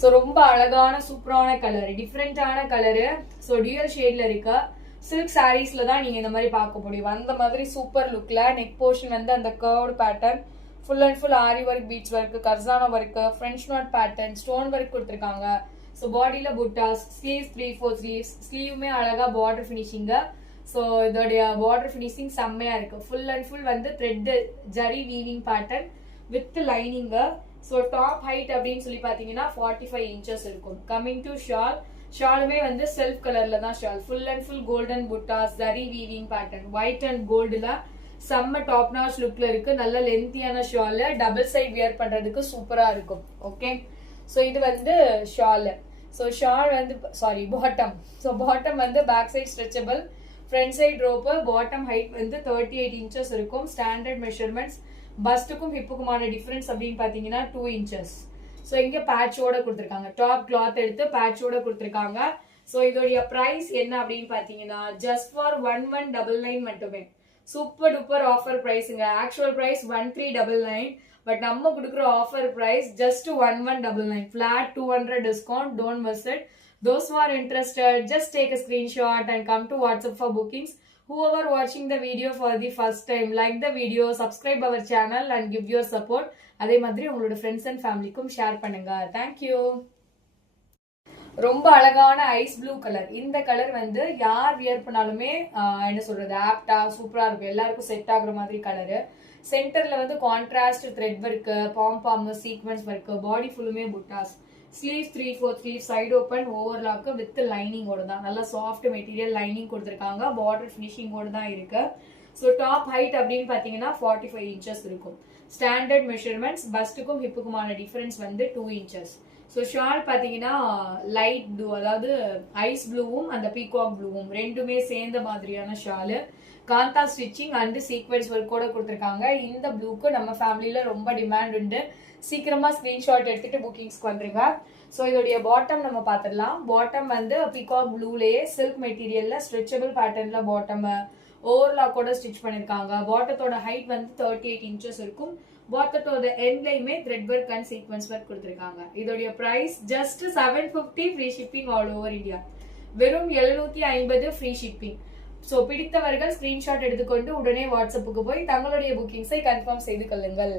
So ரொம்ப அழகான சூப்பரான கலர், டிஃப்ரெண்டான கலரு. ஸோ டியூயல் ஷேட்ல இருக்க சில்க் சாரீஸ்ல தான் நீங்க இந்த மாதிரி பார்க்க முடியும். அந்த மாதிரி சூப்பர் லுக்ல நெக் போர்ஷன் வந்து அந்த curved pattern, full and full aari work, beads work, கர்சானா work, French knot pattern, stone work கொடுத்துருக்காங்க. ஸோ பாடியில புட்டாஸ், ஸ்லீவ்ஸ் 3/4 ஸ்லீவ்ஸ், ஸ்லீவுமே அழகா பார்டர் ஃபினிஷிங்க. ஸோ இதோடைய பார்டர் ஃபினிஷிங் செம்மையா இருக்கு. ஃபுல் அண்ட் ஃபுல் வந்து thread zari weaving pattern with லைனிங்க. ஸோ டாப் ஹைட் அப்படின்னு சொல்லி பார்த்தீங்கன்னா 45 inches இருக்கும். கம்மிங் டு ஷால், ஷாலுமே வந்து செல்ஃப் கலர்ல தான் shawl. Full and full golden buttas, zari weaving pattern, white and கோல்டுல செம்ம டாப் நாச் லுக்ல இருக்கு. நல்ல லென்த்தியான ஷால், டபுள் சைட் வியர் பண்றதுக்கு சூப்பரா இருக்கும். ஓகே, ஸோ இது வந்து ஷால். ஸோ ஷால் வந்து பாட்டம். ஸோ பாட்டம் வந்து back side stretchable, front side rope, bottom height வந்து 38 inches இருக்கும். Standard measurements. பஸ்ட்டுக்கும் ஹிப்புக்குமான டிஃபரன்ஸ் அப்படின்னு பாத்தீங்கன்னா 2 inches. ஸோ இங்க பேட்சோட கொடுத்துருக்காங்க. டாப் கிளாத் எடுத்து பேட்சோட கொடுத்துருக்காங்க. ஸோ இதோடைய பிரைஸ் என்ன அப்படின்னு பாத்தீங்கன்னா ஜஸ்ட் ஃபார் 1199 மட்டுமே. சூப்பர் டூப்பர் ஆஃபர் பிரைஸுங்க. ஆக்சுவல் பிரைஸ் 1399, பட் நம்ம கொடுக்குற offer price just 1199. Flat 200 discount. Don't miss it. Those who are interested, just take a screenshot and come to WhatsApp for bookings. Whoever watching the video for the first time, like the video, subscribe our channel and give your support. அதே மாதிரி உங்களோட friends and ஃபேமிலிக்கும் share பண்ணுங்க. Thank you. ரொம்ப அழகான ice blue colour. இந்த colour வந்து யார் வியர் பண்ணாலுமே என்ன சொல்றது, ஆப்டா சூப்பரா இருக்கும். எல்லாருக்கும் செட் ஆகுற மாதிரி கலரு. சென்டர்ல வந்து கான்ட்ராஸ்ட் த்ரெட் ஒர்க், பாம் சீக்வன்ஸ் ஒர்க், பாடி ஃபுல்லுமே buttas. Sleeves 3/4 sleeve, side open, overlock with லைனிங்கோட தான். நல்லா சாஃப்ட் மெட்டீரியல் லைனிங் கொடுத்துருக்காங்க. பார்டர் ஃபினிஷிங்கோட தான் இருக்கு. ஸோ டாப் ஹைட் அப்படின்னு பாத்தீங்கன்னா 45 inches இருக்கும். Standard measurements. பஸ்ட்டுக்கும் ஹிப்புக்குமான டிஃபரன்ஸ் வந்து 2 inches. ஸோ ஷால் பாத்தீங்கன்னா லைட் ப்ளூ, அதாவது ஐஸ் ப்ளூவும் அந்த பீகாக் ப்ளூவும் ரெண்டுமே சேர்ந்த மாதிரியான ஷாலு. காந்தா ஸ்டிச்சிங் அண்ட் சீக்வென்ஸ் ஒர்க்கோட கொடுத்துருக்காங்க. இந்த ப்ளூக்கு நம்ம ஃபேமிலியில ரொம்ப டிமாண்ட் உண்டு. சீக்கிரமா ஸ்கிரீன்ஷாட் எடுத்துட்டு புக்கிங்ஸ்க்கு வந்துருங்க. ஸோ இதோடைய பாட்டம் நம்ம பார்த்துடலாம். பாட்டம் வந்து பீகாக் ப்ளூலேயே சில்க் மெட்டீரியல்ல ஸ்ட்ரெச்சபிள் பேட்டர்ன்ல பாட்டம் ஓவர்லாக்கோட ஸ்டிச் பண்ணிருக்காங்க. பாட்டத்தோட ஹைட் வந்து 38 inches இருக்கும். பாட்டத்தோட எண்ட்லையுமே thread work and sequins work கொடுத்துருக்காங்க. இதோடைய price just 750, free shipping all over India. வெறும் 750 ஃப்ரீ ஷிப்பிங். ஸோ பிடித்தவர்கள் ஸ்கிரீன்ஷாட் எடுத்துக்கொண்டு உடனே வாட்ஸ்அப்புக்கு போய் தங்களுடைய புக்கிங்ஸை கன்ஃபார்ம் செய்து கொள்ளுங்கள்.